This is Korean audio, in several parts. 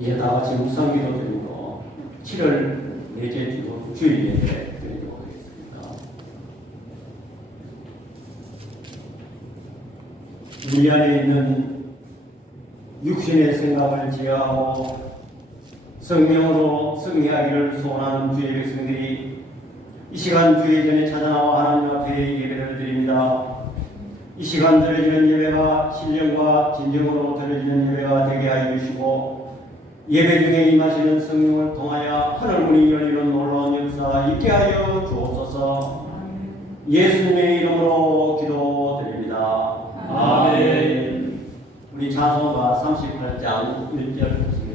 이제 다 같이 묵상기도 드리고 7월 넷째 주 주일 예배 드리도록 하겠습니다. 우리 안에 있는 육신의 생각을 제어하고 성령으로 승리하기를 소원하는 주의 백성들이 이 시간 주의 전에 찾아나와 하나님 앞에 예배를 드립니다. 이 시간 드려지는 예배가 신령과 진정으로 드려지는 예배가 되게 하여 주시고 예배 중에 임하시는 성령을 통하여 하늘문이 열리는 놀라운 역사 있게 하여 주옵소서. 예수님의 이름으로 기도드립니다. 아멘. 우리 찬송가 38장 1절 보시겠습니다.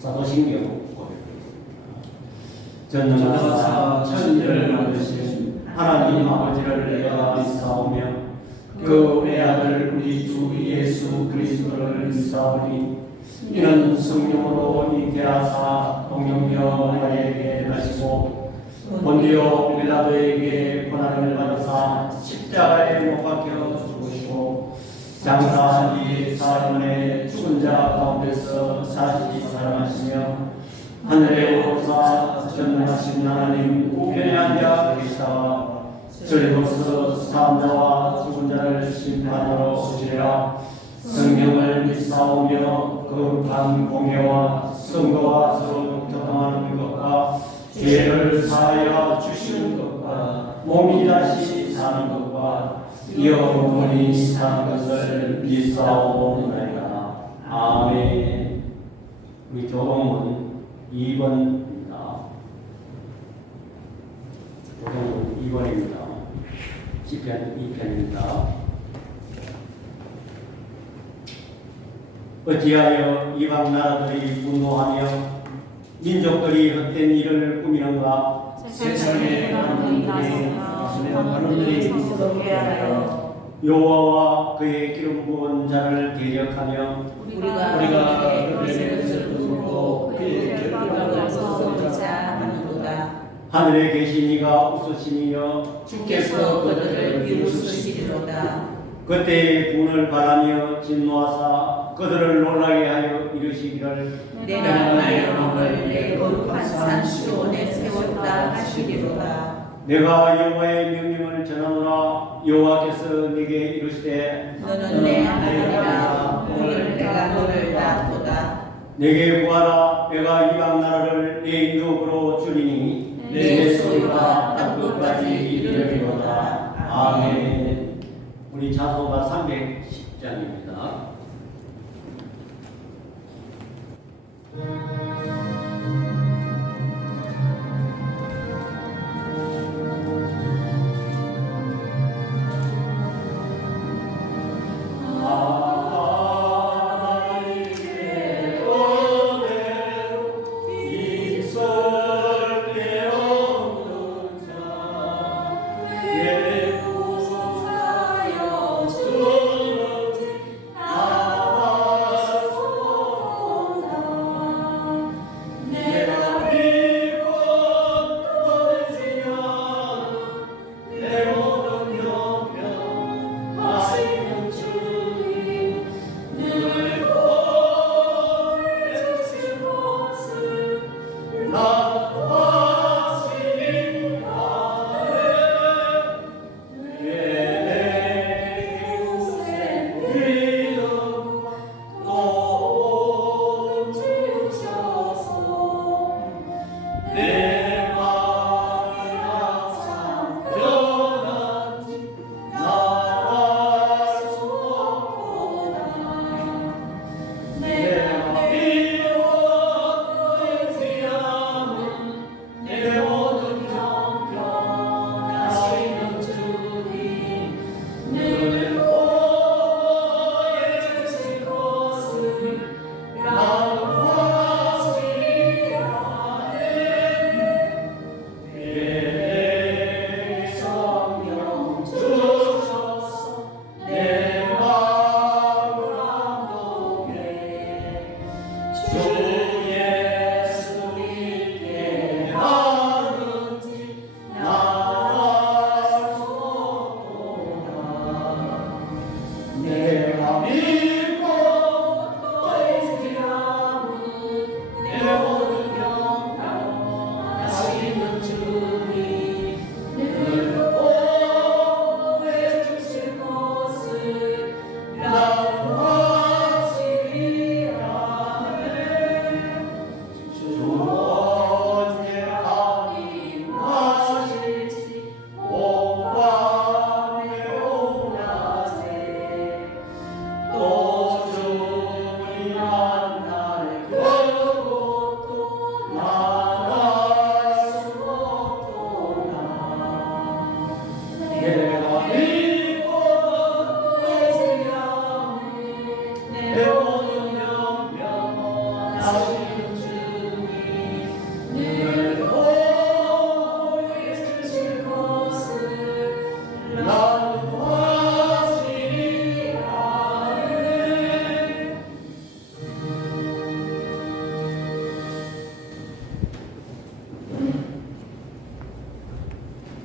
사도신경 전능하사 천지를 만드신 하나님 아버지를 내가 믿사오며 그 외아들 우리 주 예수 그리스도를 믿사오니 이는 성령으로 잉태하사 동정녀 마리아에게 나시고 본디오 빌라도에게 고난을 받으사 십자가에 못 박혀 죽으시고 장사한 뒤 사흘 죽은 자 가운데서 다시 살아나시며 하늘에 오르사 전능하신 하나님 우편에 앉아 계시다가 저리로서 사람자와 죽은 자를 심판하러 오시리라. 성경을 믿사오며 거룩한 공예와 성도와 서로 교통하는 것과 죄를 사하여 주시는 것과 몸이 다시 사는 것과 영원히 사는 것을 믿사오나이다. 아멘. 우리 교동은 2번입니다. 교동은 2번입니다. 시편 2편입니다. 어찌하여 이방 나라들이 분노하며 민족들이 헛된 일을 꾸미는가? 세상에 만물이 나서서 만물들이 미스럽게 하여 여호와와 그의 기름 부은 자를 대적하며 우리가 그의 것을 두고 그의 결박을 서서리자 하는도다. 하늘에 계신 이가 웃으시며 주께서 그들을 비웃으시리로다. 그때의 분을 바라며 진노하사 그들을 놀라게 하여 이르시기를 내가 나의 영광을 내 거룩한 산 시온에 세웠다 하시리로다. 내가 여호와의 명령을 전하노라. 여호와께서 내게 이르시되 너는 내 하나님이라. 오늘 내가 너를 낳았도다. 내게 구하라. 내가 이방 나라를 내 유업으로 주리니 내 소리가 땅끝까지 이르리로다. 아멘. 우리 자소가 310장입니다.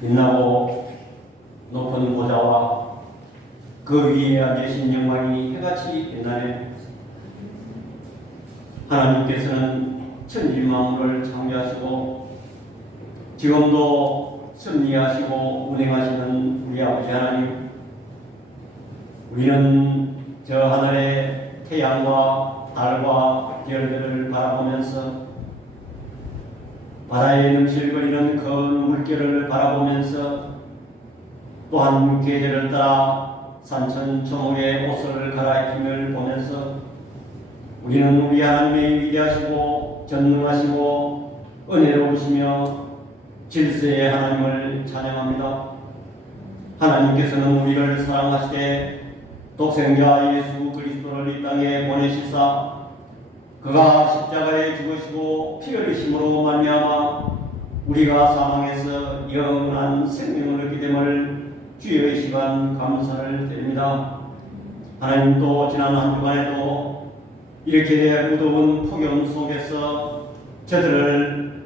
빛나고 높은 보좌와 그 위에 앉으신 영광이 해같이 빛나네. 하나님께서는 천지 만물을 창조하시고 지금도 섭리하시고 운행하시는 우리 아버지 하나님, 우리는 저 하늘의 태양과 달과 별들을 바라보면서 바다에 넘실거리는 큰 물결을 바라보면서 또한 계절을 따라 산천초목의 옷을 갈아입힘을 보면서 우리는 우리 하나님의 위대하시고 전능하시고 은혜로우시며 질서의 하나님을 찬양합니다. 하나님께서는 우리를 사랑하시되 독생자 예수 그리스도를 이 땅에 보내시사 그가 십자가에 죽으시고 피 흘리심으로 말미암아 우리가 사망에서 영원한 생명을 얻게 됨을 주의 시간 감사를 드립니다. 하나님, 또 지난 한 주간에도 이렇게 무더운 폭염 속에서 저들을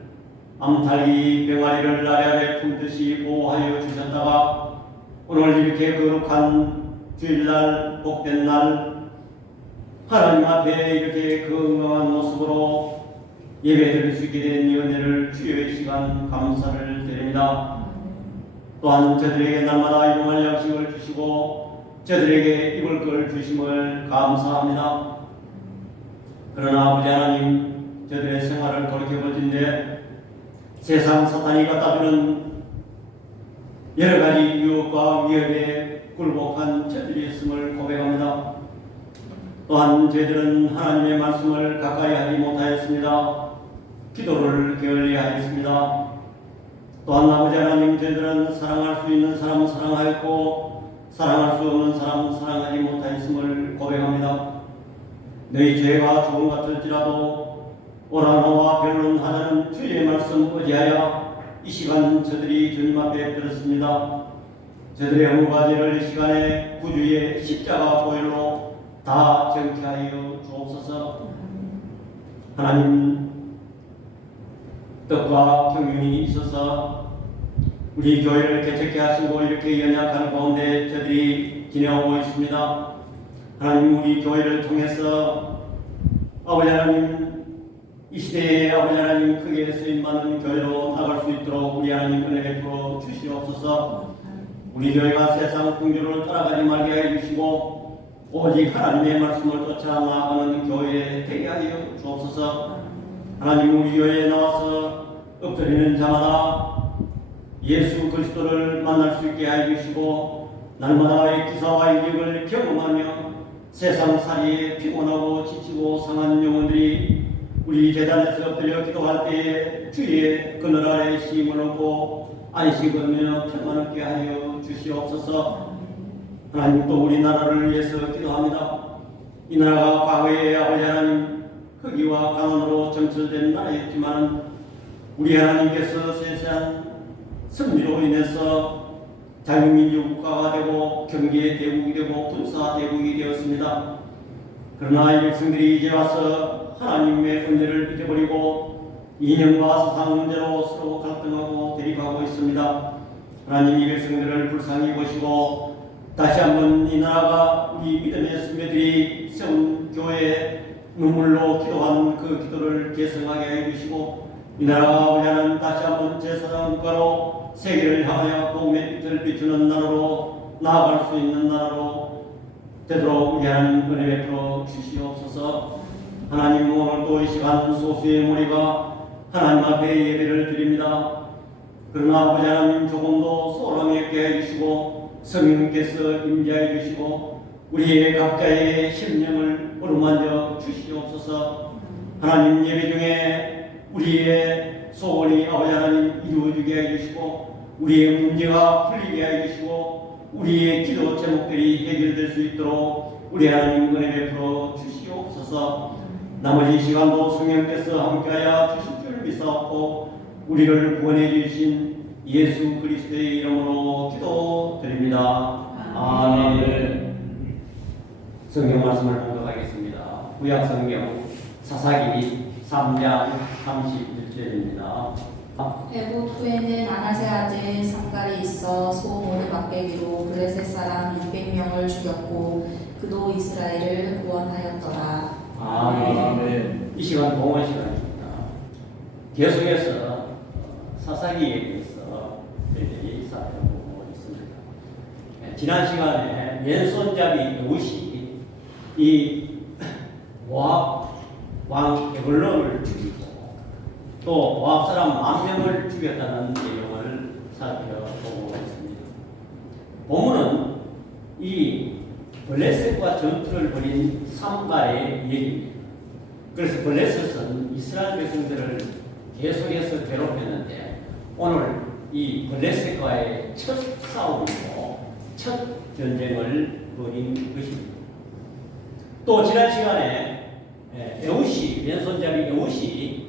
암탈기 병아리를 아래아래 품듯이 보호하여 주셨다가 오늘 이렇게 거룩한 주일날 복된 날 하나님 앞에 이렇게 건강한 모습으로 예배 드릴 수 있게 된 이 은혜를 주의 시간 감사를 드립니다. 또한 저들에게 날마다 일용할 양식을 주시고 저들에게 입을 걸 주심을 감사합니다. 그러나 아버지 하나님, 저들의 생활을 돌이켜볼 텐데 세상 사탄이 갖다주는 여러 가지 유혹과 위협에 굴복한 저들이었음을 고백합니다. 또한 저희들은 하나님의 말씀을 가까이 하지 못하였습니다. 기도를 게을리하였습니다. 또한 아버지 하나님, 저희들은 사랑할 수 있는 사람 사랑하였고 사랑할 수 없는 사람 사랑하지 못하였음을 고백합니다. 너희 죄가 조금 같을지라도 오라노와 변론하자는 주의 말씀 의지하여 이 시간 저들이 주님 앞에 들었습니다. 저들의 허무가지를 이 시간에 구주의 십자가 보혈로 다 정케하여 주옵소서. 하나님, 뜻과 경륜이 있어서 우리 교회를 개척케 하시고 이렇게 연약한 가운데 저들이 지내오고 있습니다. 하나님, 우리 교회를 통해서 아버지 하나님, 이 시대에 아버지 하나님 크게 쓰임받는 교회로 나갈 수 있도록 우리 하나님 은혜 베풀어 주시옵소서. 우리 교회가 세상 풍조를 따라가지 말게 해주시고 오직 하나님의 말씀을 쫓아 나아가는 교회에 되게 하여 주옵소서. 하나님, 우리 교회에 나와서 엎드리는 자마다 예수 그리스도를 만날 수 있게 해 주시고 날마다의 기사와 이익을 경험하며 세상살이에 피곤하고 지치고 상한 영혼들이 우리 제단에서 엎드려 기도할 때에 주의 그늘 아래 쉼을 얻고 안식 얻으며 평안 얻게 하여 주시옵소서. 하나님, 또 우리나라를 위해서 기도합니다. 이 나라가 과거에 아버지 하나님 흑의와 가난으로 점철된 나라였지만 우리 하나님께서 세세한 승리로 인해서 자유민주 국가가 되고 경제 대국이 되고 군사 대국이 되었습니다. 그러나 이 백성들이 이제 와서 하나님의 은혜를 잊어버리고 이념과 사상 문제로 서로 갈등하고 대립하고 있습니다. 하나님, 이 백성들을 불쌍히 보시고 다시 한번 이 나라가 우리 믿음의 선배들이 세운 교회에 눈물로 기도한 그 기도를 계승하게 해주시고 이 나라가 우리는 다시 한번 제4장 국가로 세계를 향하여 복음의 빛을 비추는 나라로 나아갈 수 있는 나라로 되도록 우리 하나님 은혜 베풀어 주시옵소서. 하나님, 오늘도 이 시간 소수의 무리가 하나님 앞에 예배를 드립니다. 그러나 아버지 하나님, 조금도 소홀함이 없게 해주시고 성령께서 임재해 주시고 우리의 각자의 심령을 어루만져 주시옵소서. 하나님, 예배 중에 우리의 소원이 아버지 하나님 이루어지게 해주시고 우리의 문제가 풀리게 해주시고 우리의 기도 제목들이 해결될 수 있도록 우리 하나님 은혜 베풀어 주시옵소서. 나머지 시간도 성령께서 함께하여 주실 줄 믿사옵고 우리를 구원해 주신 예수 그리스도의 이름으로 기도드립니다. 아멘. 성경 말씀을 봉독하겠습니다. 구약 성경 사사기 3장 31절입니다. 해봇 후에는 아나세 아들 삼갈이 있어 소모를 막대기로 블레셋 사람 600명을 죽였고 그도 이스라엘을 구원하였더라. 아멘. 이 시간 봉헌 시간입니다. 계속해서 사사기에 대해서 저희들이 살펴보고 있습니다. 지난 시간에 왼손잡이 여우시 이 모압 왕 에글론을 죽이고 또 모압 사람 10,000명을 죽였다는 내용을 살펴보고 있습니다. 본문은 이 블레셋과 전투를 벌인 삼갈의 얘기입니다. 그래서 블레셋은 이스라엘 백성들을 계속해서 괴롭혔는데 오늘 이 블레셋과의 첫 싸움이고 첫 전쟁을 벌인 것입니다. 또 지난 시간에 에우시 왼손잡이 에우시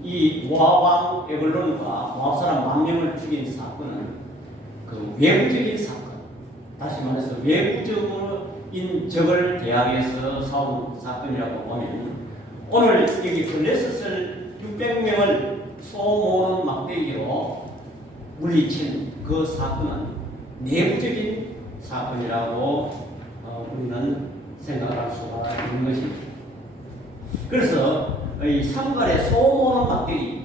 이 모압 왕 에글론과 모압 사람 10,000명을 죽인 사건은 그 외부적인 사건, 다시 말해서 외부적인 적을 대항해서 싸운 사건이라고 보면 오늘 여기 블레셋을 600명을 소모는 막대기로 물리친 그 사건은 내부적인 사건이라고 우리는 생각할 수가 있는 것입니다. 그래서 이 삼갈의 소모는 막대기,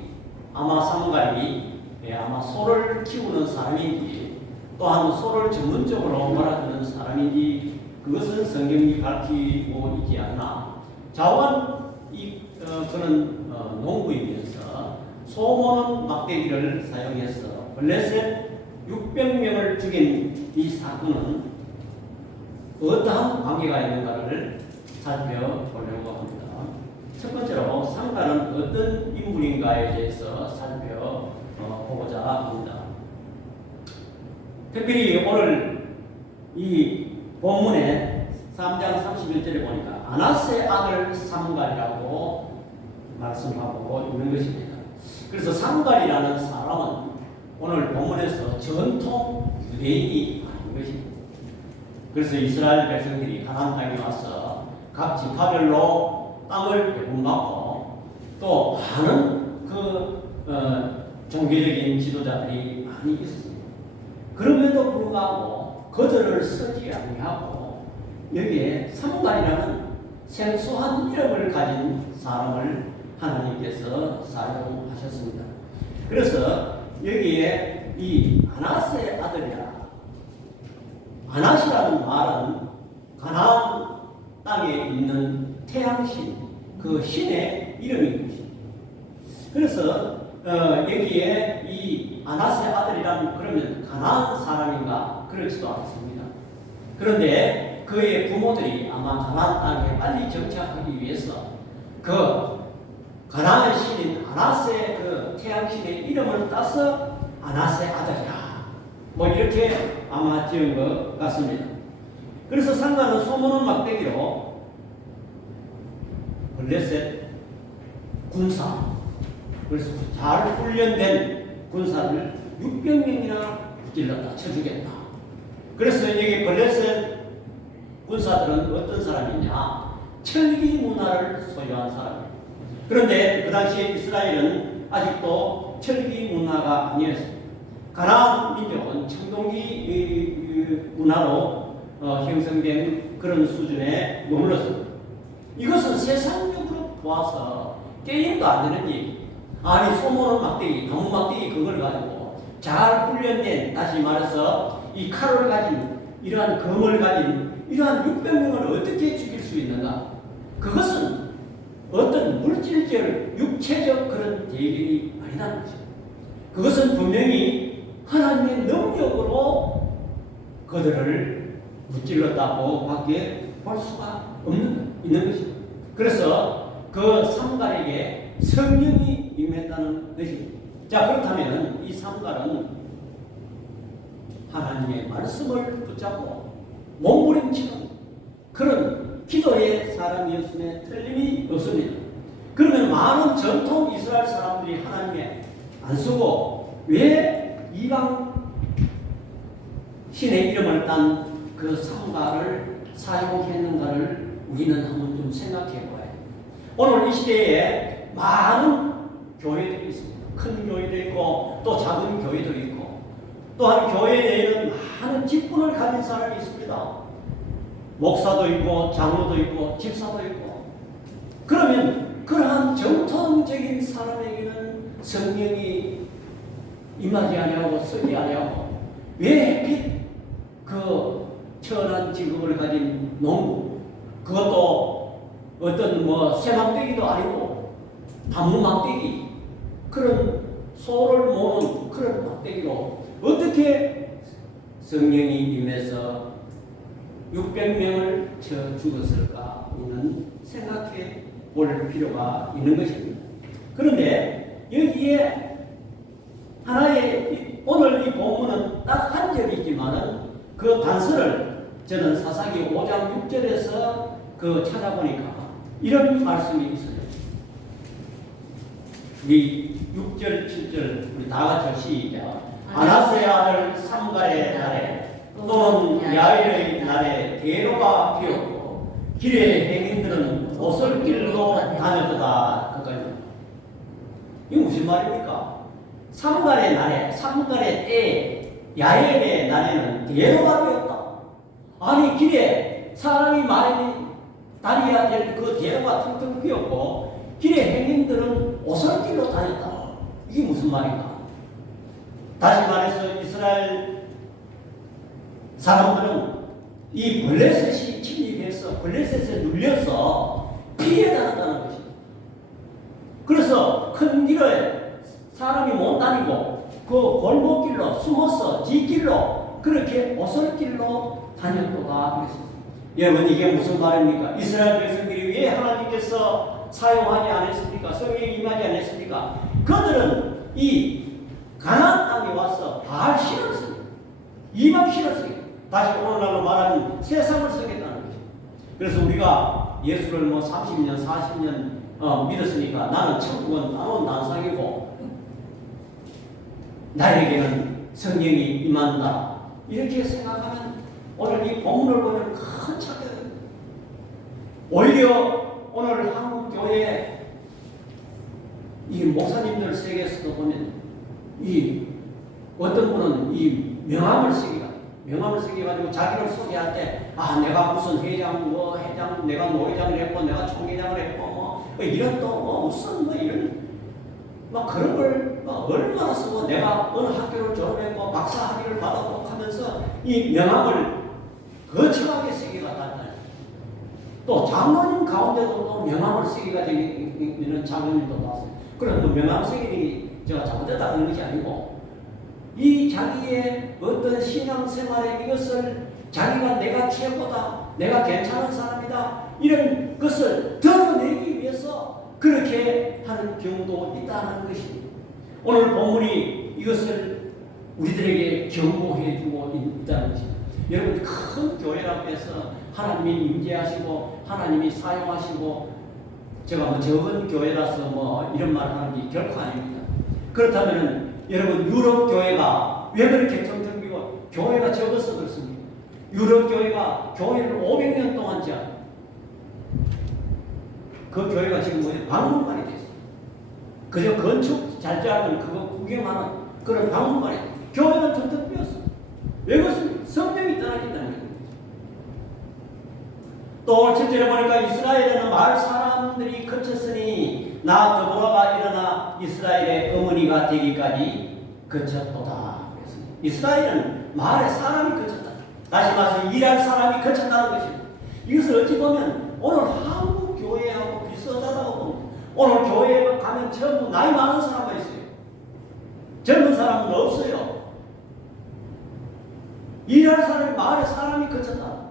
아마 삼갈이 아마 소를 키우는 사람인지 또한 소를 전문적으로 몰아주는 사람인지 그것은 성경이 밝히고 있지 않나. 좌우한 그는 농부이면서 소모는 막대기를 사용해서 블레셋 600명을 죽인 이 사건은 어떠한 관계가 있는가를 살펴보려고 합니다. 첫 번째로 삼갈은 어떤 인물인가에 대해서 살펴보고자 합니다. 특별히 오늘 이 본문에 3장 31절에 보니까 아나세 아들 삼갈이라고 말씀하고 있는 것입니다. 그래서 삼갈이라는 사람은 오늘 본문에서 전통 유대인이 아닌 것입니다. 그래서 이스라엘 백성들이 가나안 땅에 와서 각 지파별로 땅을 배분받고 또 많은 종교적인 지도자들이 많이 있었습니다. 그럼에도 불구하고 그들을 쓰지 아니하고 여기에 삼갈이라는 생소한 이름을 가진 사람을 하나님께서 사용하셨습니다. 그래서 여기에 이 아낫의 아들이라, 아낫이라는 말은 가나안 땅에 있는 태양신, 그 신의 이름인 것입니다. 그래서 여기에 이 아낫의 아들이라면 그러면 가나안 사람인가? 그렇지도 않습니다. 그런데 그의 부모들이 아마 가나안 땅에 빨리 정착하기 위해서 그 가나안 신인 아낫의 그 태양신의 이름을 따서 아낫의 아들이라 뭐 이렇게 아마 지은 것 같습니다. 그래서 상관은 소모는 막대기로 블레셋 군사, 그래서 잘 훈련된 군사를 600명이나 무찔렀다, 쳐주겠다. 그래서 여기 블레셋 군사들은 어떤 사람이냐? 철기 문화를 소유한 사람입니다. 그런데 그 당시에 이스라엘은 아직도 철기 문화가 아니었습니다. 가나안 민족은 청동기 문화로 형성된 그런 수준에 머물렀습니다. 이것은 세상적으로 보아서 게임도 안 되는 얘기. 아니 소모는 막대기, 나무 막대기 그걸 가지고 잘 훈련된, 다시 말해서 이 칼을 가진, 이러한 검을 가진 이러한 600명을 어떻게 죽일 수 있는가? 그것은 어떤 물질적, 육체적 그런 대결이 아니라는 거죠. 그것은 분명히 하나님의 능력으로 그들을 무찔렀다고 밖에 볼 수가 있는 것입니다. 그래서 그 삼갈에게 성령이 임했다는 것입니다. 자, 그렇다면 이 삼갈은 하나님의 말씀을 붙잡고 몸부림치는 그런 기도의 사람이었음에 틀림이 없습니다. 그러면 많은 전통 이스라엘 사람들이 하나님의 안 쓰고 왜 이방 신의 이름을 딴 그 삼갈을 사용했는가를 우리는 한번 좀 생각해 보아야 됩니다. 오늘 이 시대에 많은 교회들이 있습니다. 큰 교회도 있고 또 작은 교회도 있고 또한 교회 내에는 많은 직분을 가진 사람이 있습니다. 목사도 있고 장로도 있고 집사도 있고. 그러면 그러한 정통적인 사람에게는 성령이 임하지 아니하고 쓰지 아니하고 왜 하필 그 천한 직업을 가진 농부, 그것도 어떤 뭐 쇠막대기도 아니고 나무 막대기, 그런 소를 모는 그런 막대기로 어떻게 성령이 임해서 600명을 쳐 죽었을까? 우리는 생각해 볼 필요가 있는 것입니다. 그런데 여기에 하나의 오늘 이 본문은 딱 한 절이지만은 그 단서를 저는 사사기 5장 6절에서 그 찾아보니까 이런 말씀이 있어요. 우리 6절, 7절 우리 다 같이 시작. 아나스의 아들 삼갈의 날에 또는 야일의 날에 대로가 피었고 길의 행인들은 오솔길로 다녔다. 그까지. 이게 무슨 말입니까? 삼갈의 날에, 삼갈의 때에, 야일의 날에는 대로가 피었다. 아니 길에 사람이 많이 다녀야 될 그 대로가 텅텅 피었고 길의 행인들은 오솔길로 다녔다. 이게 무슨 말인가? 다시 말해서 이스라엘 사람들은 이 블레셋이 침입해서 블레셋에 눌려서 피해 다녔다는 것입니다. 그래서 큰 길에 사람이 못 다니고 그 골목길로 숨어서 뒷길로 그렇게 오솔길로 다녔도다 그랬습니다. 여러분 이게 무슨 말입니까? 이스라엘 백성들이 왜 하나님께서 사용하지 않았습니까? 성령이 임하지 않았습니까? 그들은 이 가나안 땅에 와서 바알 신을 쓰고 이방 신을 쓰고 다시 오늘날로 말하면 세상을 쓰겠다는 거죠. 그래서 우리가 예수를 뭐 30년, 40년 믿었으니까 나는 천국은 나는 난상이고 나에게는 성령이 임한다. 이렇게 생각하면 오늘 이 본문을 보면 큰 차이예요. 오히려 오늘 한국 교회 이 목사님들 세계에서도 보면 이 어떤 분은 이 명함을 쓰게 가지고 자기를 소개할 때 아 내가 무슨 회장 뭐 회장 내가 노회장을 했고 내가 총회장을 했고 뭐 이런 또 뭐 무슨 뭐 이런 막 그런 걸 막 얼마나 쓰고 내가 어느 학교를 졸업했고 박사 학위를 받았고 하면서 이 명함을 거창하게 쓰기가 단다. 또 장로님 가운데도 또 명함을 쓰기가 되는 장로님도 봤어요. 그런 그 명함 쓰기 제가 잘못했다 하는 것이 아니고 이 자기의 어떤 신앙생활에 이것을 자기가 내가 최고다, 내가 괜찮은 사람이다 이런 것을 드러내기 위해서 그렇게 하는 경우도 있다는 것입니다. 오늘 본문이 이것을 우리들에게 경고해주고 있다는 것입니다. 여러분 큰 교회라고 해서 하나님이 임재하시고 하나님이 사용하시고 제가 뭐 적은 교회라서 뭐 이런 말 하는 게 결코 아닙니다. 그렇다면 여러분 유럽 교회가 왜 그렇게 텅텅 비고 교회가 적어서 그렇습니까? 유럽 교회가 교회를 500년 동안 지은 그 교회가 지금 뭐예요? 박물관이 됐어요. 그저 건축 잘 지으면 그거 구경하는 그런 박물관이 교회는 텅텅 비었어요. 왜 그렇습니까? 성령이 떠나긴다는 거예요. 또 7절에 보니까 이스라엘에는 마을 사람들이 그쳤으니 나 드보라가 일어나 이스라엘의 어머니가 되기까지 그쳤도다. 이스라엘은 마을에 사람이 그쳤다. 다시 말해서 일할 사람이 그쳤다는 것입니다. 이것을 어찌 보면 오늘 한국 교회하고 비슷하다고 봅니다. 오늘 교회에 가면 전부 나이 많은 사람만 있어요. 젊은 사람은 없어요. 일할 사람이 마을에 사람이 그쳤다.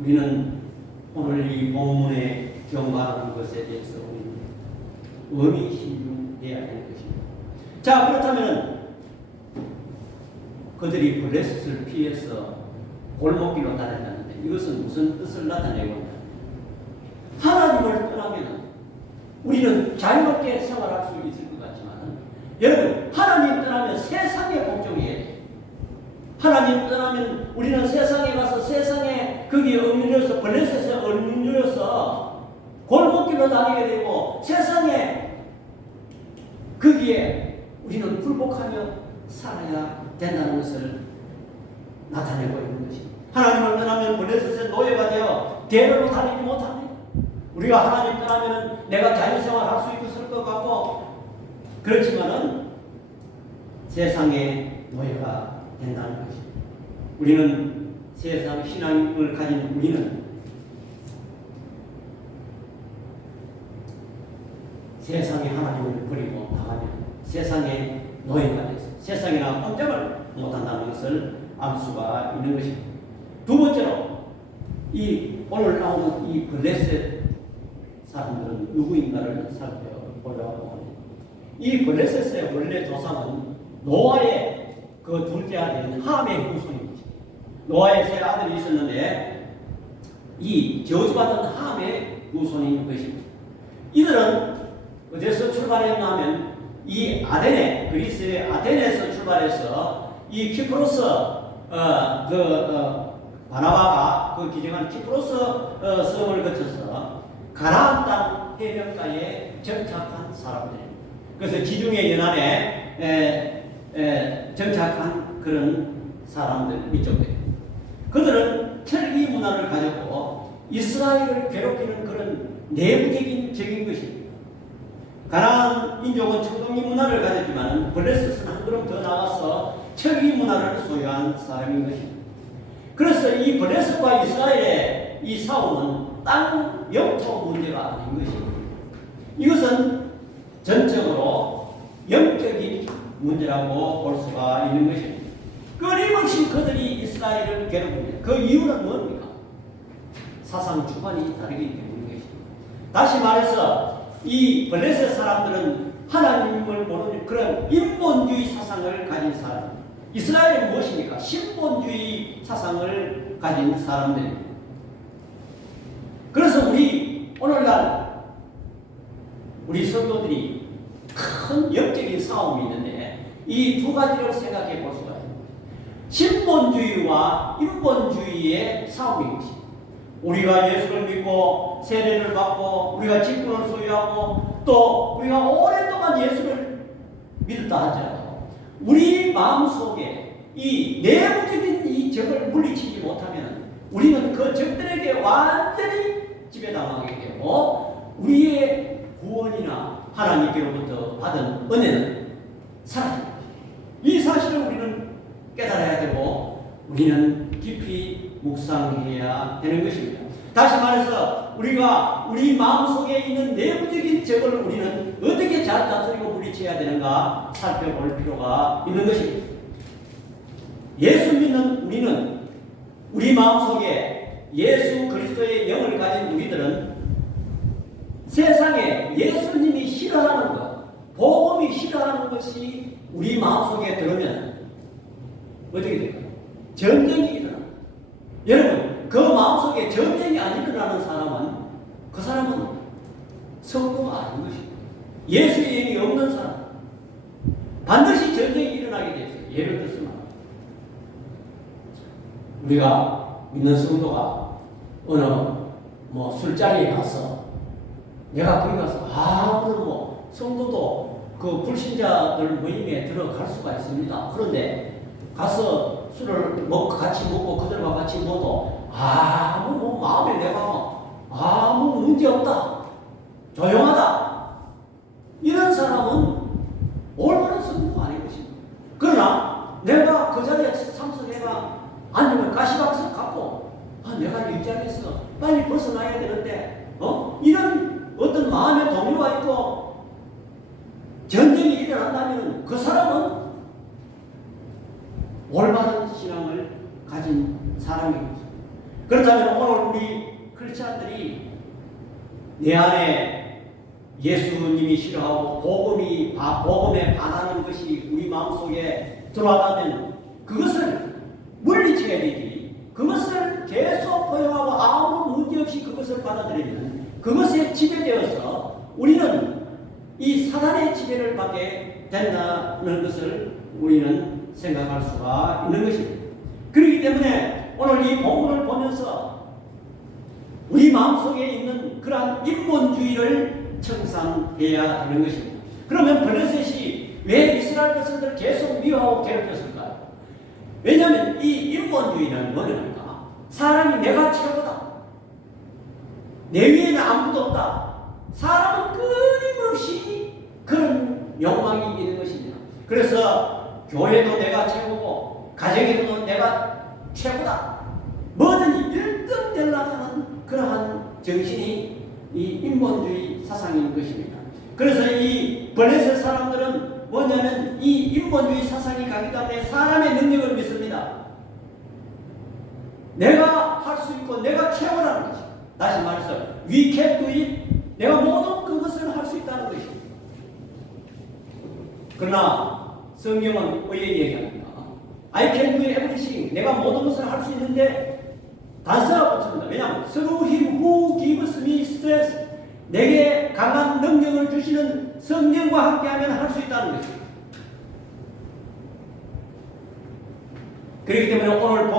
우리는 오늘 이 본문에 경고하는 것에 대해서 우리는 의미 신중해야 되는 것입니다. 자 그렇다면 그들이 블레셋을 피해서 골목길로 다녔다는데 이것은 무슨 뜻을 나타내고 있냐? 하나님을 떠나면 우리는 자유롭게 생활할 수 있을 것 같지만 여러분 하나님 떠나면 세상에 복종해야 돼요. 하나님 떠나면 우리는 세상에 가서 세상에 거기에 얽매여서 블레셋에 얽매여서 골목길로 다니게 되고 세상에 거기에 우리는 굴복하며 살아야 된다는 것을 나타내고 있는 것입니다. 하나님을 떠나면 블레셋의 노예가 되어 대로로 다니지 못합니다. 우리가 하나님 떠나면 내가 자유생활 할 수 있을 것 같고 그렇지만은 세상의 노예가 된다는 것입니다. 우리는 세상 신앙을 가진 우리는 세상의 하나님을 버리고 나가면 세상의 노예가 돼서 세상이나 혼잡을 못한다는 것을 알 수가 있는 것입니다. 두 번째로 이 오늘 나오는 이 블레셋 사람들은 누구인가를 살펴보려고 합니다. 이 블레셋의 원래 조상은 노아의 그 둘째 아들인 함의 후손입니다. 노아의 세 아들이 있었는데 이 저주받은 함의 후손인 것입니다. 이들은 어디서 출발했냐면 이 아테네, 그리스의 아테네에서 출발해서 이 키프로스 바나바가 그 기증한 키프로스 섬을 거쳐서 가나안 땅 해변가에 정착한 사람들입니다. 그래서 지중해 연안에 정착한 그런 사람들 이쪽들. 그들은 철기 문화를 가지고 이스라엘을 괴롭히는 그런 내부적인 것입니다. 가나안 민족은 청동기 문화를 가졌지만 블레셋은 한 걸음 더 나가서 철기 문화를 소유한 사람인 것입니다. 그래서 이 블레셋과 이스라엘의 이 싸움은 땅 영토 문제가 아닌 것입니다. 이것은 전적으로 영적인 문제라고 볼 수가 있는 것입니다. 끊임없이 그들이 이스라엘을 괴롭힙니다. 그 이유는 뭡니까? 사상 주관이 다르기 때문입니다. 다시 말해서 이 블레셋 사람들은 하나님을 모르는 그런 인본주의 사상을 가진 사람. 이스라엘은 무엇입니까? 신본주의 사상을 가진 사람들입니다. 그래서 우리 오늘날 우리 성도들이 큰 영적인 싸움이 있는데 이 두 가지를 생각해 볼 수가 있습니다. 신본주의와 인본주의의 싸움인 것입니다. 우리가 예수를 믿고 세례를 받고 우리가 직분을 소유하고 또 우리가 오랫동안 예수를 믿었다 하잖아요. 우리 마음속에 이 내부적인 이 적을 물리치지 못하면 우리는 그 적들에게 완전히 지배당하게 되고 우리의 구원이나 하나님께로부터 받은 은혜는 사라집니다. 이 사실을 우리는 깨달아야 되고 우리는 깊이 묵상해야 되는 것입니다. 다시 말해서 우리가 우리 마음속에 있는 내부적인 적을 우리는 어떻게 잘 다스리고 물리쳐야 되는가 살펴볼 필요가 있는 것입니다. 예수 믿는 우리는 우리 마음속에 예수 그리스도의 영을 가진 우리들은 세상에 예수님이 싫어하는 것, 복음이 싫어하는 것이 우리 마음속에 들으면 어떻게 될까요? 전쟁이 일어납니다. 여러분, 그 마음속에 전쟁이 안 일어나는 사람은 그 사람은 성도가 아닌 것입니다. 예수의 영이 없는 사람. 반드시 전쟁이 일어나게 되죠. 예를 들면 우리가 믿는 성도가 어느 술자리에 가서 내가 거기 가서 아무런 성도도 그 불신자들 모임에 들어갈 수가 있습니다. 그런데 가서 술을 같이 먹고 그들과 같이 먹어도 아무 마음에 내가 아무 문제 없다. 조용하다. 이런 사람은 올바른 성도가 아닌 것입니다. 그러나 내가 그 자리에 참석해가 아니면 가시박스 갖고 내가 이 자리에서 빨리 벗어나야 되는데 이런 어떤 마음의 동요가 있고 전쟁이 일어난다면 그 사람은 올바른 신앙을 가진 사람입니다. 그렇다면 오늘 우리 크리스찬들이 내 안에 예수님이 싫어하고 복음에 반하는 것이 우리 마음속에 들어왔다면 그것을 물리쳐야 되지. 그것을 계속 허용하고 아무 문제 없이 그것을 받아들이면 그것에 지배되어서 우리는 이 사단의 지배를 받게 된다는 것을 우리는 생각할 수가 있는 것입니다. 그렇기 때문에 오늘 이 본문을 보면서 우리 마음속에 있는 그러한 인본주의를 청산해야 하는 것입니다. 그러면 블레셋이 왜 이스라엘 백성들을 계속 미워하고 괴롭혔을까요? 왜냐하면 이 인본주의는 뭐냐니까 사람이 내가 최고다. 내 위에는 아무도 없다. 사람은 끊임없이 그런 욕망이 있는 것입니다. 그래서 교회도 내가 최고고 가정에도 내가 최고다. 뭐든지 1등 되려고 하는 그러한 정신이 이 인본주의 사상인 것입니다. 그래서 이 블레셋 사람들은 뭐냐면 이 인본주의 사상이 가기 때문에 사람의 능력을 믿습니다. 내가 할 수 있고 내가 최고라는 것입니다. 다시 말해서 we can do it. 내가 모든 그것을 할 수 있다는 것입니다. 그러나 성경은 왜 얘기합니까? I can do everything. 내가 모든 것을 할 수 있는데 단서가 붙습니다. 왜냐하면 through him who gives me strength. 내게 강한 능력을 주시는 성령과 함께하면 할 수 있다는 것입니다. 그렇기 때문에 오늘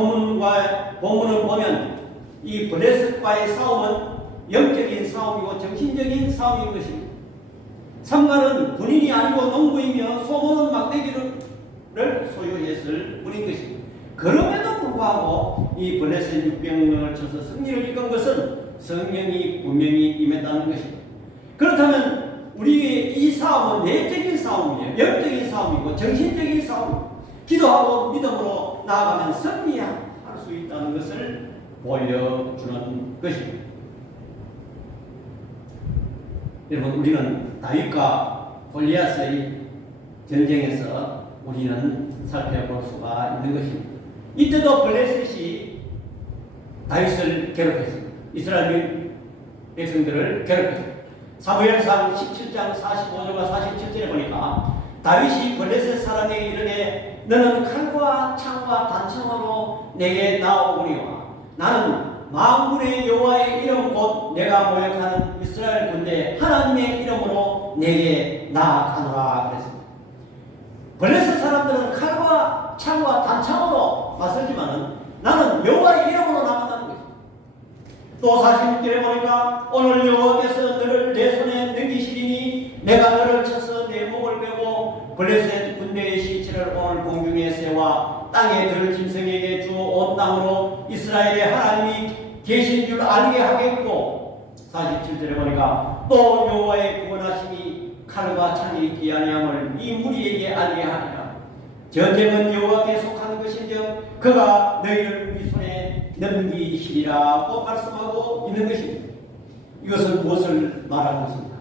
본문을 보면 이 블레셋과의 싸움은 영적인 싸움이고 정신적인 싸움인 것입니다. 삼갈은 군인이 아니고 농부이며 소모는 막대기를 소유했을 뿐인 것입니다. 그럼에도 불구하고 이 블레셋 600명을 쳐서 승리를 이끈 것은 성령이 분명히 임했다는 것입니다. 그렇다면 우리의 이 싸움은 내적인 싸움이에요. 영적인 싸움이고 정신적인 싸움이고 기도하고 믿음으로 나아가면 승리할 수 있다는 것을 보여주는 것입니다. 여러분, 우리는 다윗과 골리앗의 전쟁에서 우리는 살펴볼 수가 있는 것입니다. 이때도 블레셋이 다윗을 괴롭혔습니다. 이스라엘 백성들을 괴롭혔습니다. 사무엘상 17장 45절과 47절에 보니까 다윗이 블레셋 사람에게 이르되 너는 칼과 창과 단창으로 내게 나오거니와 나는 만군의 여호와의 이름 곧 내가 모욕하는 이스라엘 군대 하나님의 이름으로 내게 나아가노라 그랬습니다. 블레셋 사람들은 칼과 창과 단창으로 맞설지만은 나는 여호와의 이름으로 나간다는 것입니다. 또 46절에 보니까 오늘 여호와께서 너를 내 손에 넘기시리니 내가 너를 쳐서 내 목을 베고 블레셋 군대의 시체를 오늘 공중에 세워 땅에 들 짐승에게 주어 온 땅으로 이스라엘의 하나님이 계신 줄 알게 하겠고 47절에 보니까 또 여호와의 구원하심이 칼과 창이 있지 아니함을 이 무리에게 알게 하리라. 전쟁은 여호와께 속하는 것인즉 그가 너희를 우리 손에 넘기시리라고 말씀하고 있는 것입니다. 이것은 무엇을 말하는 것입니까?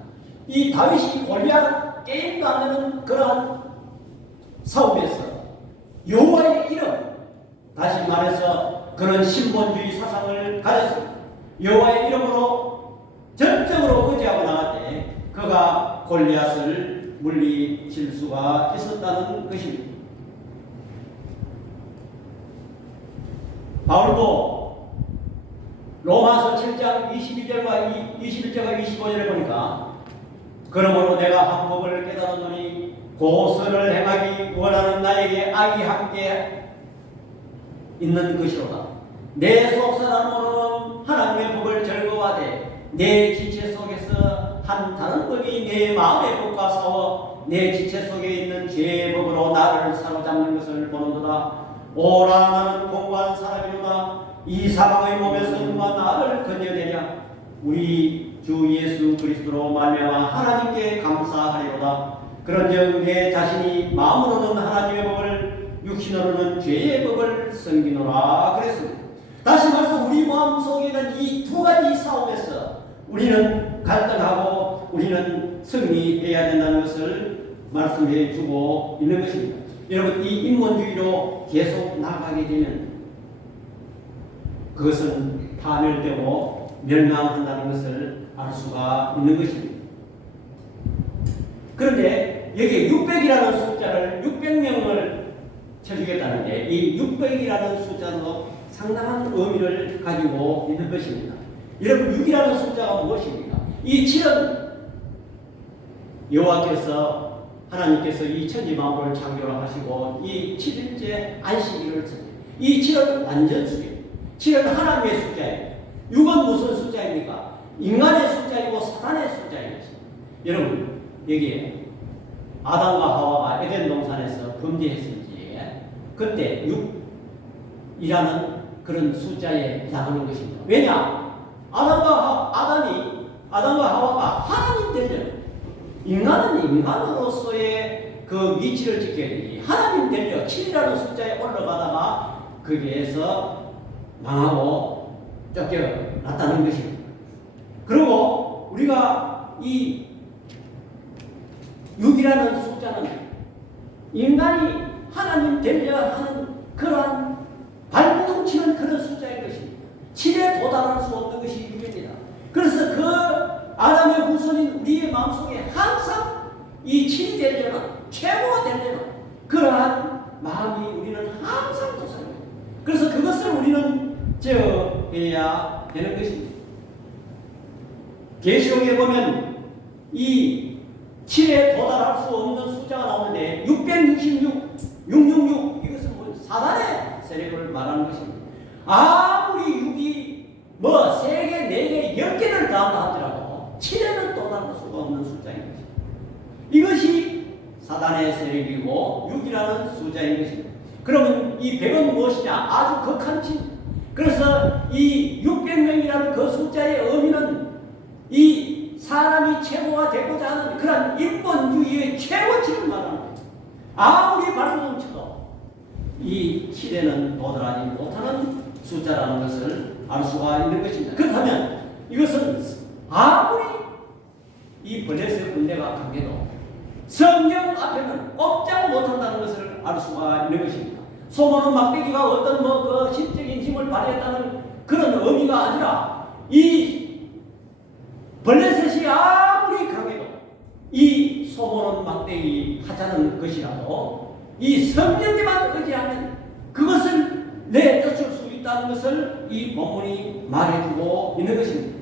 이 다윗이 골리앗 게임도 안 되는 그러한 싸움에서 여호와의 이름, 다시 말해서 그런 신본주의 사상을 가졌습니다. 여호와의 이름으로 전적으로 의지하고 나갈 때 그가 골리앗을 물리칠 수가 있었다는 것입니다. 바울도 로마서 7장 22절과 25절에 보니까 그러므로 내가 한 법을 깨달았노니 고선을 행하기 원하는 나에게 악이 함께 있는 것이로다. 내 속사람으로는 하나님의 법을 즐거워하되 내 지체 속에서 한 다른 법이 내 마음의 법과 싸워 내 지체 속에 있는 죄의 법으로 나를 사로잡는 것을 보는도다. 오라 나는 공고한 사람이로다. 이 사망의 몸에서 누가 나를 건져내냐. 우리 주 예수 그리스도로 말미암아 하나님께 감사하리로다. 그런즉 내 자신이 마음으로는 하나님의 법을 육신으로는 죄의 법을 섬기노라 그랬습니다. 다시 말해서 우리 마음 속에는 이 두 가지 싸움에서 우리는 갈등하고 우리는 승리해야 된다는 것을 말씀해 주고 있는 것입니다. 여러분, 이 인본주의로 계속 나가게 되면 그것은 파멸되고 멸망한다는 것을 알 수가 있는 것입니다. 그런데 여기에 600이라는 숫자를 600명을 쳐주겠다는데 이 600이라는 숫자도 상당한 의미를 가지고 있는 것입니다. 여러분, 6이라는 숫자가 무엇입니까? 이 7은 여호와께서 하나님께서 이 천지만물을 창조를 하시고 이 7일째 안식일을 씁니다. 이 7은 완전수입니다. 7은 하나님의 숫자입니다. 6은 무슨 숫자입니까? 인간의 숫자이고 사탄의 숫자인 것입니다. 여러분, 여기에 아담과 하와가 에덴 동산에서 범죄했는지 그때 6이라는 그런 숫자에 해당하는 것입니다. 왜냐? 아담과 하와가 하나님 되려 인간은 인간으로서의 그 위치를 지켜야 되지. 하나님 되려 7이라는 숫자에 올라가다가 거기에서 망하고 쫓겨났다는 것입니다. 그리고 우리가 이 6이라는 숫자는 인간이 하나님 되려 하는 그러한 발버둥치는 그런 숫자인 것입니다. 7에 도달할 수 없는 것이 6입니다. 그래서 그 아담의 후손인 우리의 마음속에 항상 이 7이 되려는 최고가 되려는 그러한 마음이 우리는 항상 도사입니다. 그래서 그것을 우리는 해야 되는 것입니다. 계시록에 보면 이 7에 도달할 수 없는 숫자가 나오는데 666, 666 이것은 뭐 사단의 세력을 말하는 것입니다. 아무리 6이 뭐 3개, 4개, 10개를 더한다 하더라도 7에는 도달할 수가 없는 숫자인 것입니다. 이것이 사단의 세력이고 6이라는 숫자인 것입니다. 그러면 이 100은 무엇이냐? 아주 극한 진. 그래서 이 600명이라는 그 숫자의 의미는 이 사람이 최고가 되고자 하는 그런 인본주의의 최고치를 말하는 거예요. 아무리 발버둥 쳐도 이 7에는 도달하지 못하는 숫자라는 것을 알 수가 있는 것입니다. 그렇다면 이것은 아무리 이 블레셋 군대가 강해도 성경 앞에는 꼼짝 못한다는 것을 알 수가 있는 것입니다. 소모는 막대기가 어떤 그 심적인 힘을 발휘했다는 그런 의미가 아니라 이 블레셋이 아무리 강해도 이 소모는 막대기 하자는 것이라도 이 성경에만 의지하면 그것을 내쫓을 수 있다는 것을 이 본문이 말해주고 있는 것입니다.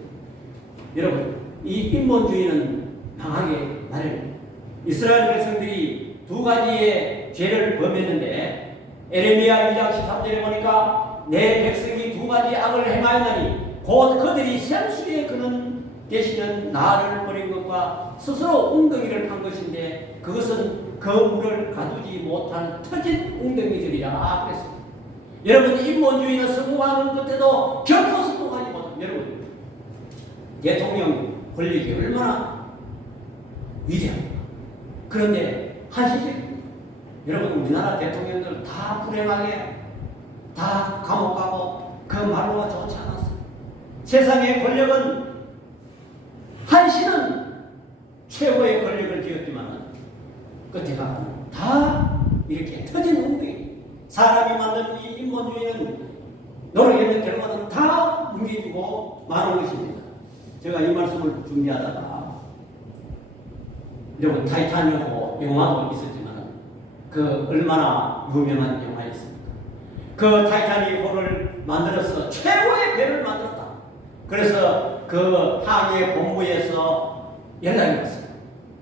여러분, 이 인본주의는 망하게 마련입니다. 이스라엘 백성들이 두 가지의 죄를 범했는데 에레미야 2장 13절에 보니까 내 백성이 두 가지 악을 행하였나니 곧 그들이 생수에 그는 대신은 나를 버린 것과 스스로 웅덩이를 판 것인데 그것은 그 물을 가두지 못한 터진 웅덩이들이라 그랬습니다. 여러분, 인본주의는 성공하는 것에도 결코 성공하지 못합니다. 여러분, 대통령 권력이 얼마나 위대합니까? 그런데 한시적입니다. 여러분, 우리나라 대통령들 다 불행하게 다 감옥 가고 그 말로가 좋지 않았어요. 세상의 권력은 한시는 최고의 권력을 쥐었지만 끝에 가면 다 이렇게 터진 웅덩이. 사람이 만든 이 인본주의는 노력했는 결과는 다 뭉개지고 마는 것입니다. 제가 이 말씀을 준비하다가 여러분 타이타닉하고 영화도 있었지만 그 얼마나 유명한 영화였습니까? 그 타이타닉호를 만들어서 최고의 배를 만들었다. 그래서 그 항해 본부에서 연락이 왔어요.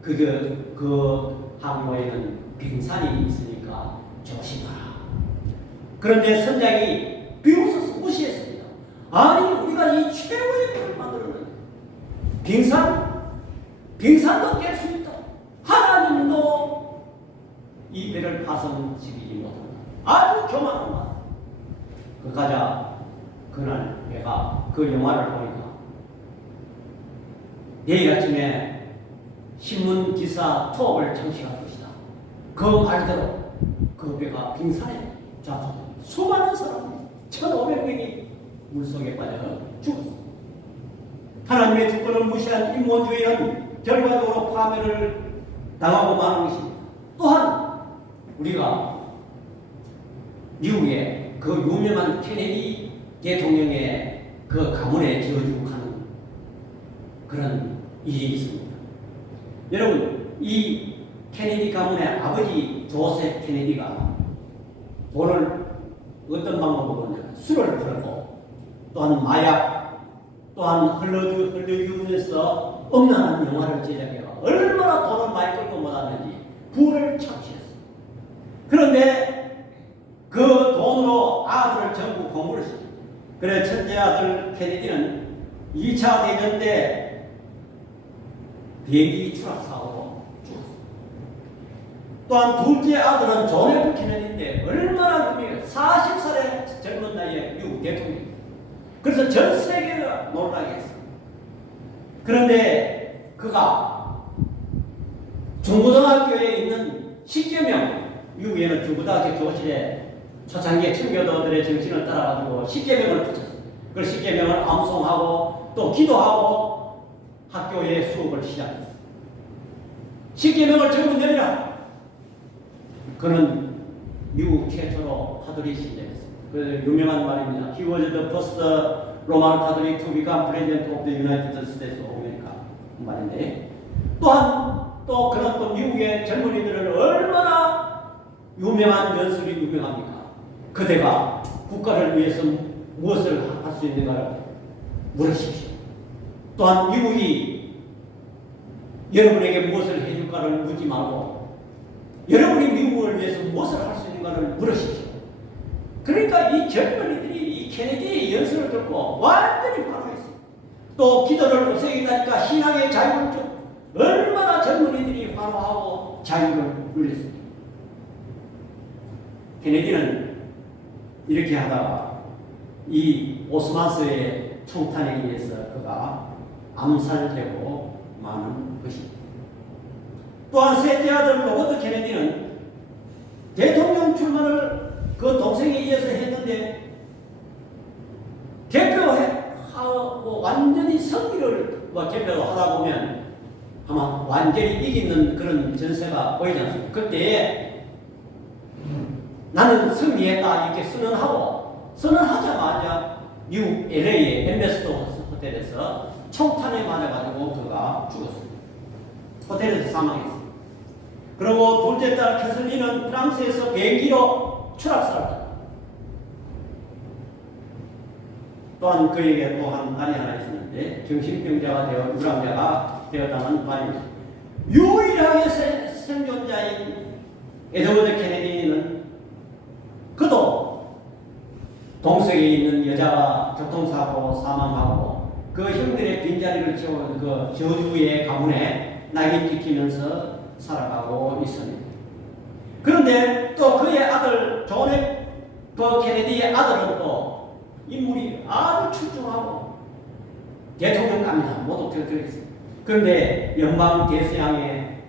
그 항모에는 빙산이 있으니까 조심하라. 그런데 선장이 비웃어서 무시했습니다. 아니, 우리가 이 최고의 배를 만들었는데 빙산도 깰 수 있다. 하나님도 이 배를 파손시키지 못한다. 아주 교만한 말. 그 가자 그날 내가 그 영화를 보니까 내일 아침에 신문 기사 투업을 창시할 것이다. 그 말대로 그 배가 빙산에 잡혔다. 수많은 사람이 1,500명이 물속에 빠져 죽었어. 하나님의 주권을 무시한 인본주의는 결과적으로 파멸을 당하고 마는 것입니다. 또한 우리가 미국의 그 유명한 케네디 대통령의 그 가문에 저주하는 그런 일이 있습니다. 여러분, 이 케네디 가문의 아버지 조셉 케네디가 돈을 어떤 방법으로 술을 팔고 또한 마약 또한 헐리우드에서 엄청난 영화를 제작해서 얼마나 돈을 많이 끌고 못하는지 부를 창시했어요. 그런데 그 돈으로 아들을 전부 공부를 시켰어요. 그래 첫째 아들 케네디는 2차 대전 때 비행기 추락 사고로 죽었어요. 또한 둘째 아들은 존 F 케네디인데 얼마나 유명해요. 40살의 젊은 나이에 미국 대통령. 그래서 전 세계가 놀라게 했어요. 그런데 그가 중고등학교에 있는 10여 명, 미국에는 중고등학교 교실에 초창기에 청교도들의 정신을 따라가지고 10여 명을 붙였어요. 그 10여 명을 암송하고 또 기도하고 학교의 수업을 시작했어요. 10여 명을 전부 내리라. 그는 미국 최초로 카톨릭 신자였어요. 그 유명한 말입니다. He was the first Roman Catholic to become president of the United States of America. 말인데 또한 또 그런 또 미국의 젊은이들은 얼마나 유명한 연설이 유명합니까? 그대가 국가를 위해서 무엇을 할 수 있는가를 물으십시오. 또한 미국이 여러분에게 무엇을 해줄까를 묻지 말고 여러분이 미국을 위해서 무엇을 할 수 있는가를 물으십시오. 그러니까 이 젊은이들이 이 케네디의 연설을 듣고 완전히 반응했어요. 또 기도를 없애기다니까 신앙의 자유를 좀 얼마나 젊은이들이 환호하고 자유를 누렸습니다. 케네디는 이렇게 하다가 이 오스만스의 총탄에 의해서 그가 암살되고 마는 것입니다. 또한 셋째 아들 로버트 케네디는 대통령 출마를 그 동생에 의해서 했는데 개표하고 완전히 승리를 개표를 하다 보면 아마 완전히 이기는 그런 전세가 보이지 않습니까? 그때 나는 승리했다 이렇게 선언하자마자 미국 LA의 엠베스터 호텔에서 총탄에 맞아가지고 그가 죽었습니다. 호텔에서 사망했습니다. 그리고 둘째 딸 캐슬린은 프랑스에서 비행기로 추락사했다. 또한 그에게 또한 딸이 하나 있었는데 정신병자가 되어 유랑자가 되었다는 말입니다. 유일하게 생존자인 에드워드 케네디는 그도 동석에 있는 여자가 교통사고 사망하고 그 형들의 빈자리를 채우는 그 저주의 가문에 낙인 찍히면서 살아가고 있습니다. 그런데 또 그의 아들 존 F 케네디의 아들은 또 인물이 아주 출중하고 대통령감이다 모두 그렇습니다. 그런데 연방 대서양의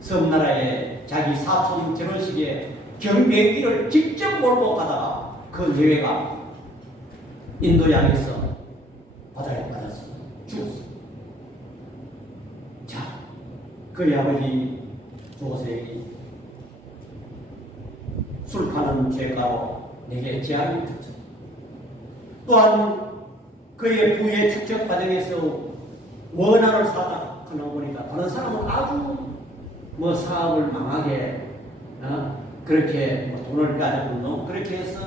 섬나라의 자기 사촌 결혼식에 경비행기를 직접 몰고 가다가 그 여회가 인도양에서 바다에 빠졌어 죽었어. 자, 그의 아버지 조셉이 술 파는 죄가로 내게 재앙이 붙었어. 또한 그의 부의 축적 과정에서 원한을 사다 그러고 보니까 다른 사람은 아주 사업을 망하게 그렇게 돈을 가져본 놈 그렇게 해서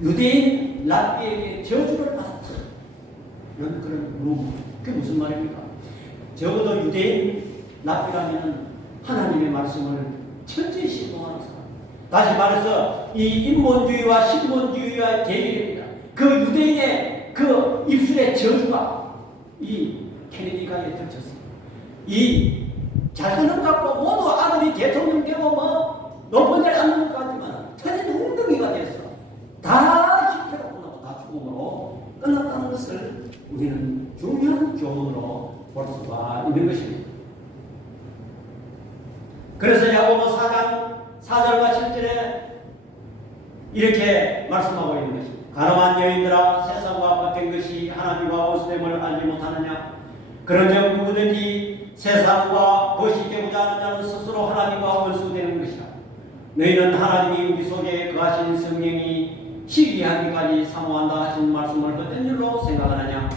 유대인 랍비에게 저주를 받았다. 이런 그런 그게 무슨 말입니까? 적어도 유대인 랍비라면 하나님의 말씀을 철저히 신봉하는 사람. 다시 말해서 이 인본주의와 신본주의와 대립입니다. 그 유대인의 그 입술의 저주가 이 케네디가에 들쳤습니다. 이 잘되는 것 같고 모두 아들이 대통령 되고 높은 자리에 앉는 것 같지만 터진 웅덩이가 돼서 다 실패로 끝나고 다 죽음으로 끝났다는 것을 우리는 중요한 교훈으로 볼 수가 있는 것입니다. 그래서 야고보 4장 4절과 7절에 이렇게 말씀하고 있는 것입니다. 가늠한 여인들아 세상과 벗긴 것이 하나님과 원수됨을 알지 못하느냐. 그런즉 누구든지 세상과 벗이 되고자 하는 자는 스스로 하나님과 원수되는 것이라. 너희는 하나님이 우리 속에 거하신 성령이 시기하기까지 사모한다 하신 말씀을 헛된 줄로 생각하느냐.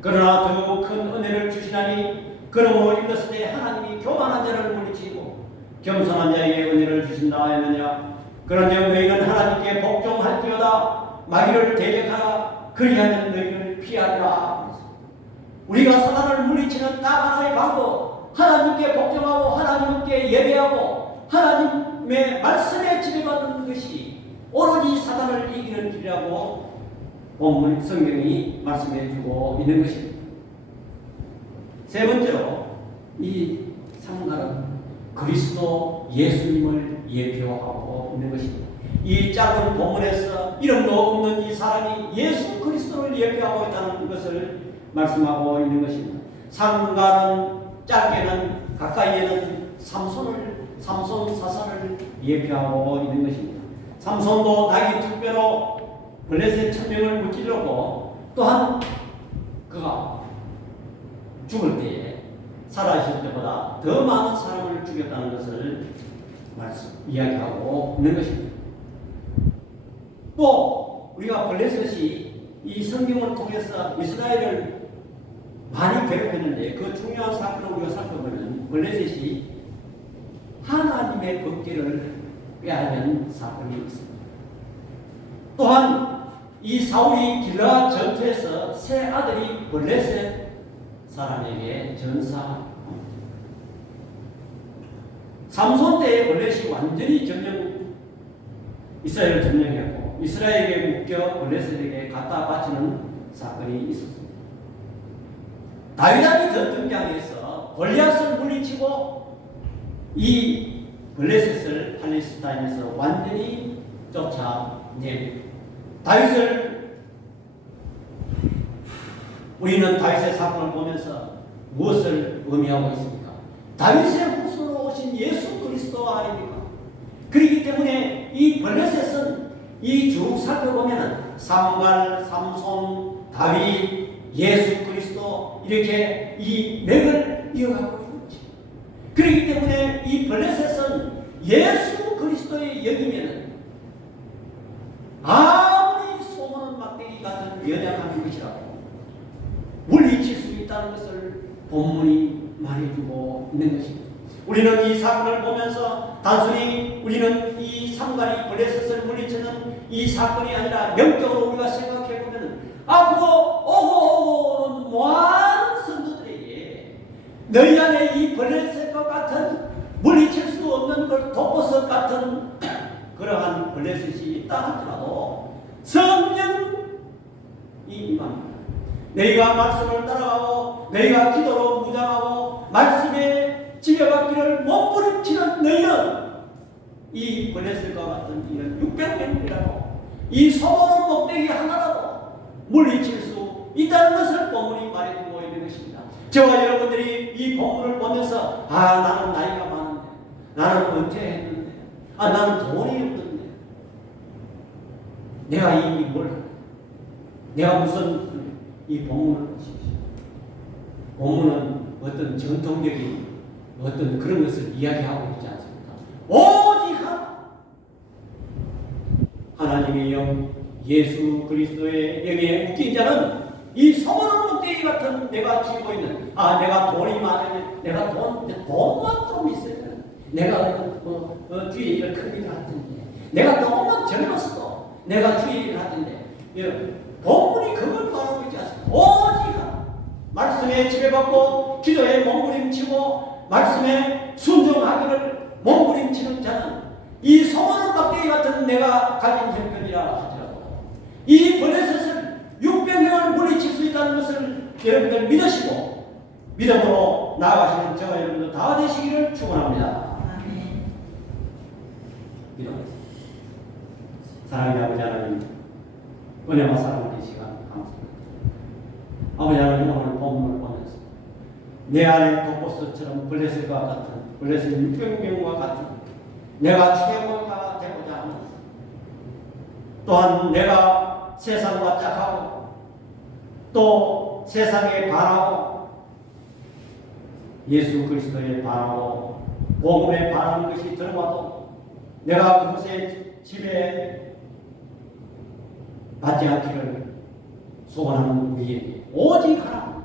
그러나 더욱 큰 은혜를 주시나니 그러므로 읽었을 때 하나님이 교만한 자를 물리치고 겸손한 자에게 은혜를 주신다 하였느냐. 그런즉 너희는 하나님께 복종할지어다. 마귀를 대적하라. 그리하면 너희를 피하리라. 우리가 사단을 물리치는 딱 하나의 방법, 하나님께 복종하고 하나님께 예배하고 하나님의 말씀에 지배받는 것이 오로지 사단을 이기는 길이라고 본문 성경이 말씀해주고 있는 것입니다. 세 번째로 이 상달은 그리스도 예수님을 예표하고 있는 것입니다. 이 짧은 본문에서 이름도 없는 이 사람이 예수 그리스도를 예표하고 있다는 것을 말씀하고 있는 것입니다. 상가는 짧게는 가까이에는 삼손 사사를 예표하고 있는 것입니다. 삼손도 자기 특별로 블레셋 천명을 무찌르고 또한 그가 죽을 때에 살아있을 때보다 더 많은 사람을 죽였다는 것을 이야기하고 있는 것입니다. 또 우리가 블레셋이 이 성경을 통해서 이스라엘을 많이 괴롭혔는데 그 중요한 사건을 우리가 살펴보면 블레셋이 하나님의 법궤를 빼앗는 사건이 있습니다. 또한 이 사울이 길라 전투에서 세 아들이 블레셋 사람에게 전사합니다. 삼손 때에 블레셋이 완전히 이스라엘을 점령했고 이스라엘에게 묶여 블레셋에게 갖다 바치는 사건이 있었습니다. 다윗이 더 등장해서 골리앗을 물리치고 이 블레셋을 팔레스타인에서 완전히 쫓아냅니다. 우리는 다윗의 사건을 보면서 무엇을 의미하고 있습니까? 다윗의 후손으로 오신 예수 그리스도 아닙니까? 그렇기 때문에 이 블레셋은 이 쭉 살펴보면 삼갈, 삼손, 다윗, 예수 그리스도 이렇게 이 맥을 이어가고 있는 거지. 그렇기 때문에 이 블레셋은 예수 그리스도의 영이면은 아무리 소문은 막대기 같은 연약한 것이라고 물리칠 수 있다는 것을 본문이 말해주고 있는 것입니다. 우리는 이 사건을 보면서 단순히 우리는 이 삼갈이 블레셋을 물리치는 이 사건이 아니라 영적으로 우리가 생각해보면 앞으로 오고 많은 성도들에게 너희 안에 이 블레셋과 같은 물리칠 수 없는 그 독버섯 같은 그러한 블레셋이 있다 할지라도 성령이 임합니다. 너희가 말씀을 따라가고 너희가 기도로 무장하고 말씀에 지배받기를 몸부림치는 너희는 이 블레셋과 같은 이런 600명이라도 이 소모는 목대기 하나라도 물리칠 수 있다는 것을 본문이 말해주고 있는 것입니다. 저와 여러분들이 이 본문을 보면서 나는 나이가 많은데 나는 은퇴했는데 나는 돈이 없는데 내가 내가 무슨 이 본문을 보십시오. 본문은 어떤 전통적인 어떤 그런 것을 이야기하고 있지 않습니까? 오직 하나님의 영 예수 그리스도의 영에 묶인 자는 이 소문을 목대기 같은 내가 쥐고 있는 내가 돈이 많으면 내가 돈만 좀 있으면 내가 주일을 크게 하던데 내가 너무만 젊었어도 내가 주일을 하던데 본문이 그걸 말하고 있지 않습니까? 오직 말씀에 지배받고 기도에 몸부림치고 말씀에 순종하기를 몸부림치는 자는 이 소문을 막대기 같은 내가 가진 형편이라 하더라도 이 블레셋을 600명을 물리칠 수 있다는 것을 여러분들 믿으시고 믿음으로 나아가시는 저와 여러분들 다 되시기를 축원합니다. 아멘. 기도하겠습니다. 사랑의 아버지 하나님, 은혜와 사랑의 시간 감사합니다. 아버지 하나님, 오늘 본문을 보면서 내 안에 독버섯처럼 블레셋과 같은 블레셋 600명과 같은 내가 최고가 되고자 하는 또한 내가 세상과 짝하고 또 세상에 반하고 예수 그리스도에 반하고 복음에 반하는 것이 들어와도 내가 그것에 지배 받지 않기를 소원하는 우리에게 오직 하나님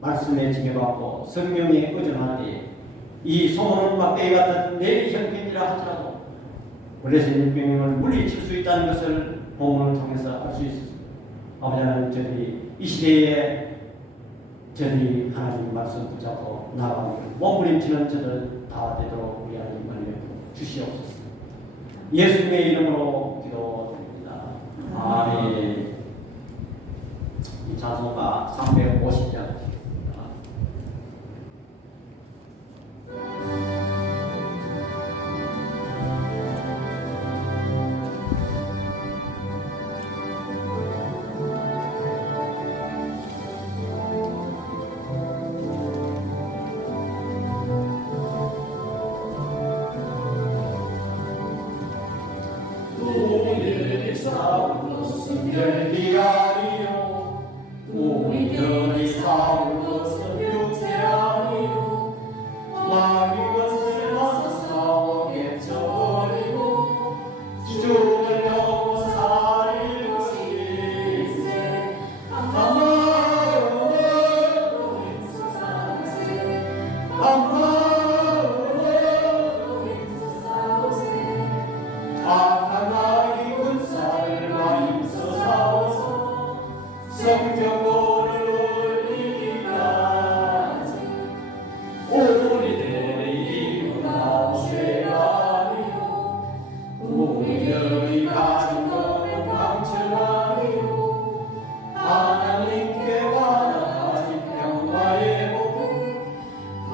말씀에 지배받고 성령에 의존하되 이 소문은 막대기 같은 내 형편이라 하더라도 블레셋 600명을 물리칠 수 있다는 것을 본문을 통해서 알 수 있습니다. 아버지 하나님, 저희들이 이 시대에 저희들이 하나님 말씀 붙잡고 나아가기를 몸부림치는 저들 다 되도록 우리 하나님 은혜 주시옵소서. 예수님의 이름으로 기도드립니다. 아멘. 이 찬송가 350장 마음으로 힘써 싸우세 악한 마귀 군사들과 힘써 싸워서 성경고를 올리기까지 우리들의 힘은 아무새가 아니요 우리들이 가진 것은 강철하니요 하나님께 받아가진 평화의 복음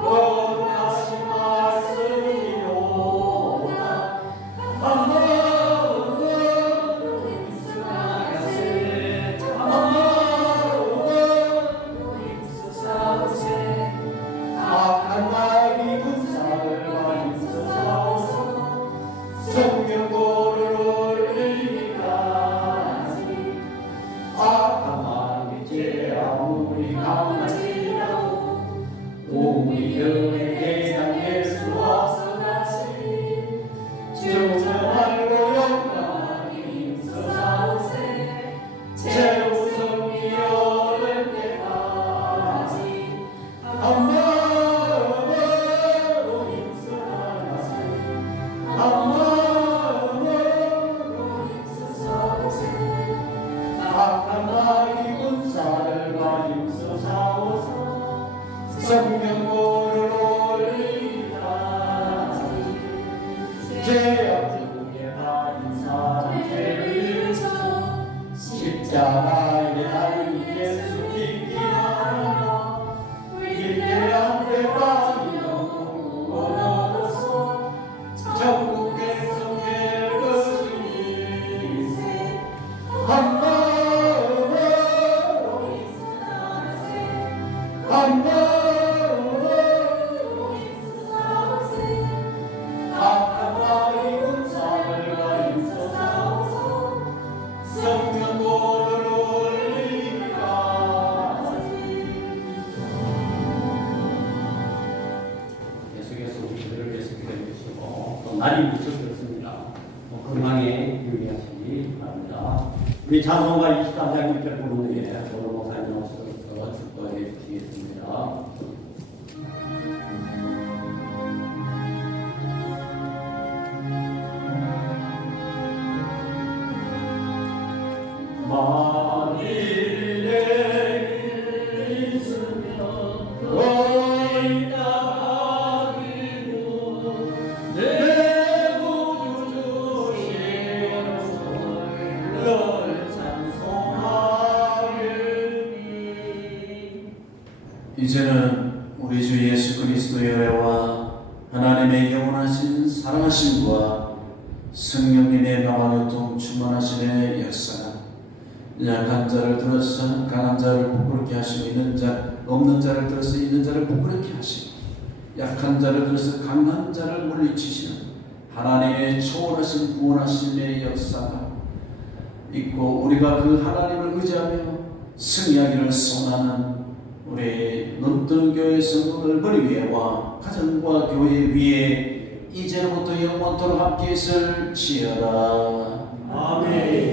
거룩하신 말씀이로다 한 마음으로 힘써 나가세 한 마음으로 힘써 싸우세 악한 마귀 군사들과 힘써 싸워서 성경고를 올리기까지 악한 마귀 죄 아무리 강할지라도 우리들의 대장 예수 앞서가시니 주저하고 영광하니 힘써 싸우세 제우성이 얻을 때까지 한 마음으로 힘써 나가세 한 마음으로 힘써 싸우세 악한 마귀 군사들과 힘써 싸워서 성경고를 올리기까지 죄악 중에 빠진 사람 죄를 져 십자가에 달린 예수 믿기 바라며 위대한 대박이 너무 얻어서 천국 백성될 것이니 한 마음으로 힘써 나가세 한 마음으로 힘써 싸우세 악한 마귀 군사들과 힘써 싸워서 성경고를 올리기까지 계속해서 우리들을 위해서 기도해 주시고 또 날이 무척 그렇습니다. 건강에 유의하시기 바랍니다. 우리 찬송가 23장 6절 부분에 도로 목사님 나오셔서 축도해 주시겠습니다. 만일 내게 있으면 너희 나가기로 내 구주 주신 널 찬송하리니 이제는 우리 주 예수 그리스도의 은혜와 하나님의 영원하신 사랑하심과 성령님의 평화교통 충만하심의 역사가 약한 자를 들어서 강한 자를 부끄럽게 하시고 있는 자 없는 자를 들어서 있는 자를 부끄럽게 하시고 약한 자를 들어서 강한 자를 물리치시는 하나님의 초월하신 구원하심의 역사가 있고 우리가 그 하나님을 의지하며 승리하기를 소원하는 우리 논등교회 성도들 머리 위에와 가정과 교회 위에 이제로부터 영원토록 함께 있을지어다. 아멘.